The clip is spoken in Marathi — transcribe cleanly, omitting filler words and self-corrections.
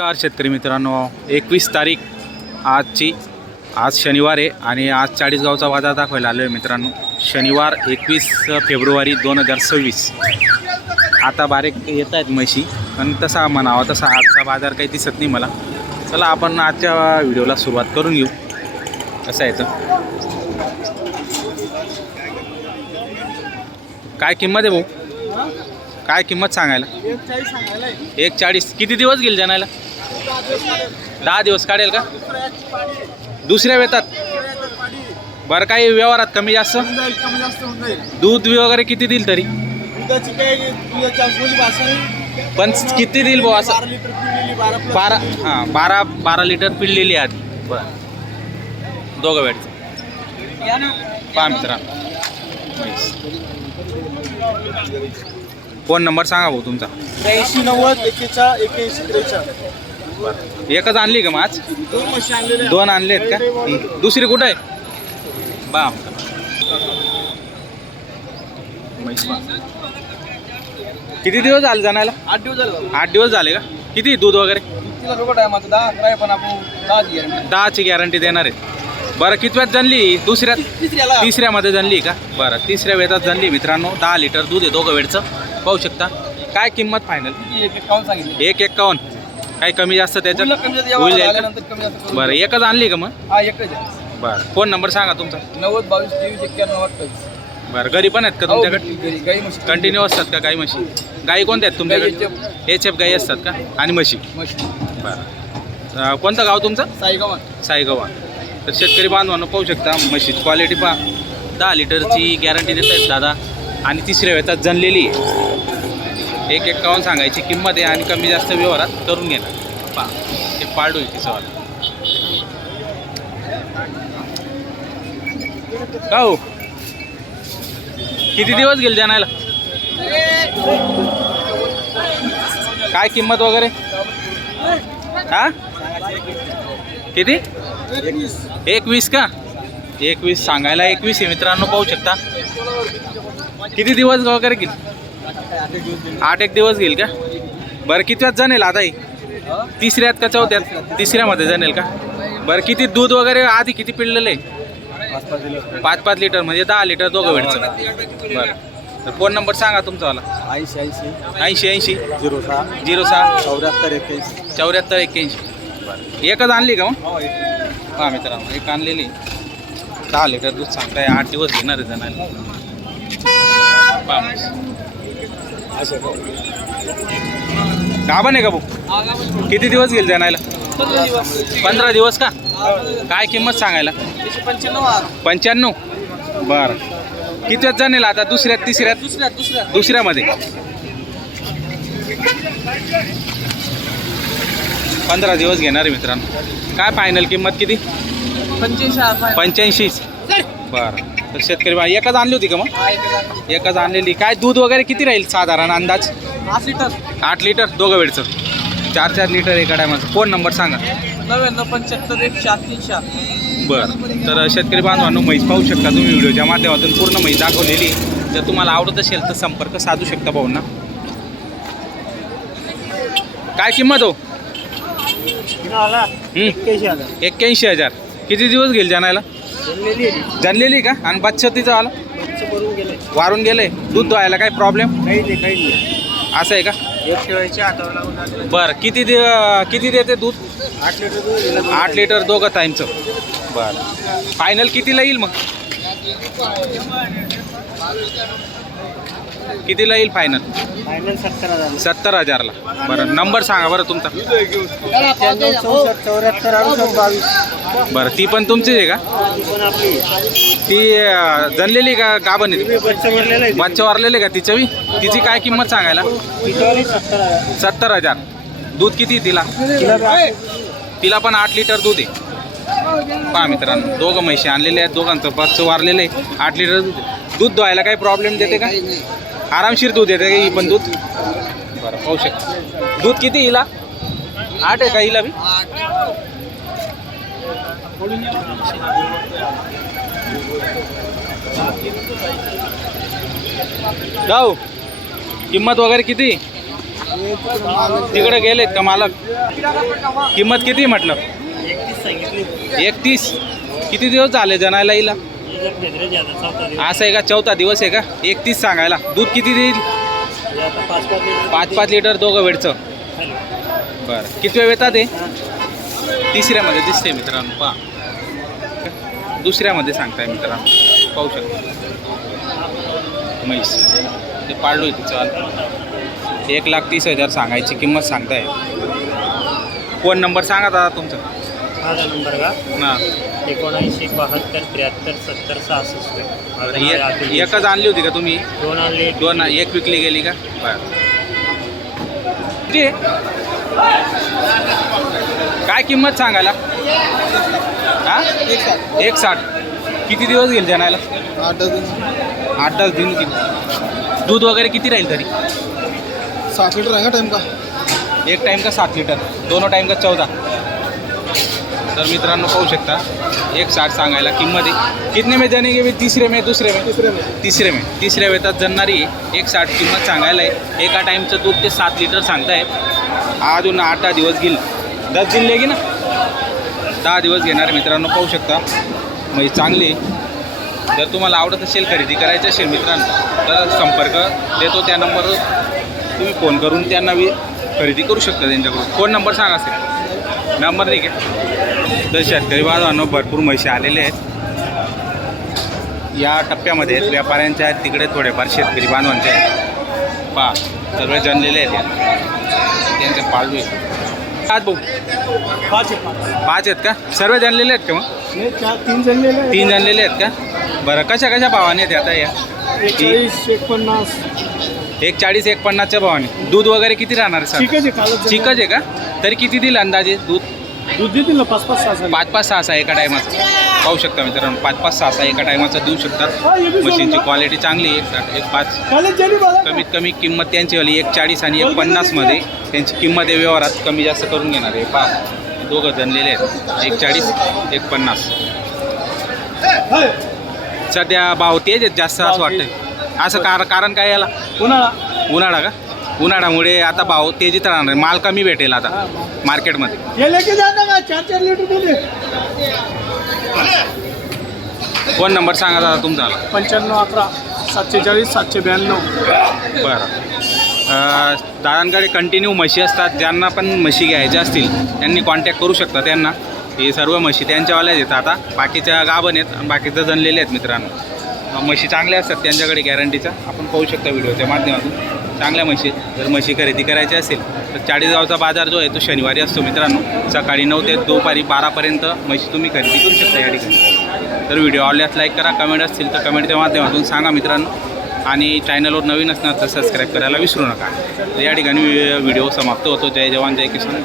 नमस्कार शेतकरी मित्रांनो, 21 तारीख आजची. आज शनिवार आहे आणि आज चाळीसगावचा बाजार दाखवायला आलो आहे मित्रांनो. शनिवार 21 फेब्रुवारी 2026. आता बारीक येत आहेत म्हशी, पण तसा म्हणावा तसा आजचा बाजार काही दिसत नाही मला. चला आपण आजच्या व्हिडिओला सुरुवात करून घेऊ. कसं आहे तर काय किंमत आहे भाऊ? काय किंमत सांगायला? 140. किती दिवस गेल जाणायला? 10 दिवस काढेल का? दुसऱ्या वेतात. बरं, काही व्यवहारात कमी जास्त? दूध वगैरे किती देईल तरी? पण किती देईल भाऊ असं? 12 लिटर पिळलेली आधी. बरं, दोघं वेळचं पहा मित्रांनो. फोन नंबर सांगा भाऊ तुमचा. 83 90 41 81 43. एकच आणली का मग आज? 2 म्हशी आणलेल्या. 2 आणलेत का? दुसरी कुठं आहे? बाम. किती दिवस झाले जाण्याला? 8 दिवस झाले. 8 दिवस झाले का? किती दूध वगैरे? तिला रोकड आहे माझं 10 11 पण आपण 10 दिली. 10ची गॅरंटी देणार आहे. बरं, कितव्यात जनली? दुसऱ्यात? तिसऱ्यामध्ये जनली का? बरं, तिसऱ्या वेळात जनली मित्रांनो. 10 लिटर दूध आहे दोघं वेळचं. पाहू शकता. काय किंमत फायनल? 151 सांगितली. 151. काही कमी जास्त त्याच्यात होईल जाईल का? बरं, एकच आणली का मग? हा एकच आहे. बरं, फोन नंबर सांगा तुमचा. 90 22 23 91 28. बरं, घरी पण आहेत का तुमच्याकडे? गाई म्हशी कंटिन्यू असतात का गाई म्हशी? गाई कोणत्या आहेत तुमच्याकडे? HF गाई असतात का? आणि म्हशी? म्हशी. बरं, कोणतं गाव तुमचं? साईगाव. तर शेतकरी बांधवांनो पाहू शकता म्हशीची क्वालिटी पहा. 10 लिटरची गॅरंटी देत आहेत दादा आणि तिसऱ्या वेळात जनलेली आहे. 151 सांगायची किंमत आहे आणि कमी जास्त व्यवहारात करून घेणार. पहा, ते पाळडू आहे तिचं. का हो, किती दिवस गेले जाण्याला? काय किंमत वगैरे? हा, किती? 21 का? 21 सांगायला. 21 आहे मित्रांनो, पाहू शकता. किती दिवस वगैरे गेले? 8 एक दिवस गेल का? बरं, कितव्यात जाणेल आता ही? तिसऱ्यात का चौथ्यात? तिसऱ्यामध्ये जाणेल का? बरं, किती दूध वगैरे आधी किती पिळलेलं आहे? 5-5 लिटर म्हणजे 10 लिटर दोघं वेळचं. बरं, तर फोन नंबर सांगा तुमचावाला. 80 06 06 74 21. 74 81. बरं, एकच आणली का मग? हा मित्रांनो, एक आणलेली. 10 लिटर दूध सांगताय. 8 दिवस घेणार आहे जाणायला. गाभण आहे का भाऊ? किती दिवस गेले जाणायला? 15 दिवस का? काय किंमत सांगायला? 95. बरं, किती जाणेल आता? दुसऱ्यात तिसऱ्यात? दुसऱ्यामध्ये 15 दिवस घेणार आहे मित्रांनो. काय फायनल किंमत किती? 85. बरं, तर शेतकरी बा एकच आणली होती का मग? एकच आणलेली. काय दूध वगैरे किती राहील साधारण अंदाज? 8 लिटर दोघं वेळचं. 4-4 लिटर एका टायमाचं. फोन नंबर सांगा. 99 75 1 बरं, तर शेतकरी बांधवांनो म्हैस पाहू शकता तुम्ही व्हिडिओच्या माध्यमातून. पूर्ण म्हैस दाखवलेली. जर तुम्हाला आवडत असेल तर संपर्क साधू शकता भाऊंना. काय किंमत हो? 81,000. किती दिवस गेले जाणायला? जनलेली का? आणि बच्चा तिचं आलं वारून गेले. दूध धुवायला काय प्रॉब्लेम? असं आहे का? बरं, किती देते दूध? 8 लिटर दोघं टाईमचं. बरं, फायनल कितीला येईल मग? कितीला येईल फायनल? 70,000ला. बरं, नंबर सांगा बरं तुमचा. 74 बरं, ती पण तुमचीच आहे का? ती जनलेली का गाभण आहे? बच्चा वारलेले का तिच्यावी? तिची काय किंमत सांगायला? 70,000. दूध किती तिला? तिला पण 8 लिटर दूध आहे. पहा मित्रांनो, दोघं म्हशी आणलेले आहेत. दोघांचं बच्चं वारलेलं आहे. 8 लिटर दूध. दूध धुवायला काही प्रॉब्लेम देते का? आरामशीर दूध येते का ही पण दूध? बरं, पाहू शकता. दूध किती हिला? 8 आहे का हिला बी? जाऊ, किंमत वगैरे किती? तिकडे गेलेत का मालक? किंमत किती म्हटलं? 31. किती दिवस झाले जनायला हिला? असं आहे का? 4था दिवस आहे का? 31 सांगायला. दूध किती देईल? 5-5 लिटर दोघं वेळचं. बरं, किती वेळ येतात ते? तिसऱ्यामध्ये दिसते मित्रांनो. पहा, दुसऱ्यामध्ये सांगताय मित्रांनो, पाहू शकता. म्हैस ते पाळलो आहे तिचं. 1,30,000 सांगायची किंमत सांगताय. फोन नंबर सांगा दादा तुमचा. माझा नंबर का हां, 79 72 73 70 66. एकच आणली होती का तुम्ही? दोन आणले. दोन, एक विकली गेली का? बरं. किती? काय किंमत सांगायला? हां, 1,60. किती दिवस गेले जनायला? 8-10 दिन. किती दूध वगैरे किती राहील तरी? 7 लीटर आहे का टाइम का? एक टाइम का 7 लीटर, दोनों टाइम का 14. तर मित्रांनो पाहू शकता 1,60 सांगायला किंमत आहे. कितने में जनेगे भी? तीसरे में, दूसरे में? तिसरे में. तिसऱ्या वेतात जणणारी 1,60 किंमत सांगायला आहे. एका टाईमचं दूध ते 7 लिटर सांगताय. अजून 8-10 दिवस घेईल. 10 दिन लेगी ना? 10 दिवस घेणार मित्रांनो, पाहू शकता. म्हणजे चांगली. जर तुम्हाला आवडत असेल, खरेदी करायची असेल मित्रांनो, तर संपर्क देतो त्या नंबरवर तुम्ही फोन करून त्यांना खरेदी करू शकता त्यांच्याकडून. फोन नंबर सांगा असेल, नंबर नाही का? तर शेतकरी बांधवांनो भरपूर म्हशी आलेले आहेत या टप्प्यामध्ये. व्यापाऱ्यांच्या आहेत तिकडे, थोडेफार शेतकरी बांधवांचे आहेत. पहा, सगळे जनलेले आहेत त्यांचे पाळू आहेत. आज भाऊ 5 आहेत का? सर्व जनलेले आहेत का? मग 3 जनलेले आहेत का? बरं, कशा कशा भावाने आहेत आता या? 1,40, 1,40, 1,50च्या भावाने. दूध वगैरे किती राहणार सर? चिकच आहे का? तरी किती दिलं अंदाजे दूध? देतील ना 5-5-6. 5-5-6 एका टायमाचं. पाहू शकता मित्रांनो, 5-5-6 एका टायमाचं देऊ शकतात. मशीनची क्वालिटी चांगली आहे. 1,5 कमीत कमी किंमत त्यांची वाली 1,40 आणि 1,50मध्ये त्यांची किंमत आहे. व्यवहारात कमी जास्त करून घेणार आहे. पहा, दोघं जणलेले आहेत. 1,40, 1,50. सध्या भाव तेच आहेत जास्त असं वाटतं. असं कारण काय याला? उन्हाळा का? उन्हाळ्यामुळे आता भाव तेजीत राहणार. माल कमी भेटेल आता मार्केटमध्ये. फोन नंबर सांगा दादा तुमचा. 95 11 740 792. बरं. दादांकडे कंटिन्यू म्हशी असतात. ज्यांना पण म्हशी घ्यायच्या असतील त्यांनी कॉन्टॅक्ट करू शकता त्यांना. हे सर्व म्हशी त्यांच्यावाल्याच येतात. आता बाकीच्या गाभण आहेत आणि बाकीचं जनलेले आहेत मित्रांनो. म्हशी चांगल्या असतात त्यांच्याकडे, गॅरंटीचा. आपण पाहू शकता व्हिडिओच्या माध्यमातून. चांगल्या म्हशी. जर म्हशी खरेदी करायची असेल तर चाळीसगावचा बाजार जो आहे तो शनिवारी असतो मित्रांनो. सकाळी 9 ते दुपारी 12पर्यंत म्हशी तुम्ही खरेदी करू शकता या ठिकाणी. तर व्हिडिओ आवडल्यास लाईक करा, कमेंट असतील तर कमेंटच्या माध्यमातून सांगा मित्रांनो. आणि चॅनलवर नवीन असणार तर सबस्क्राईब करायला विसरू नका. तर या ठिकाणी व्हिडिओ समाप्त होतो. जय जवान जय किसान.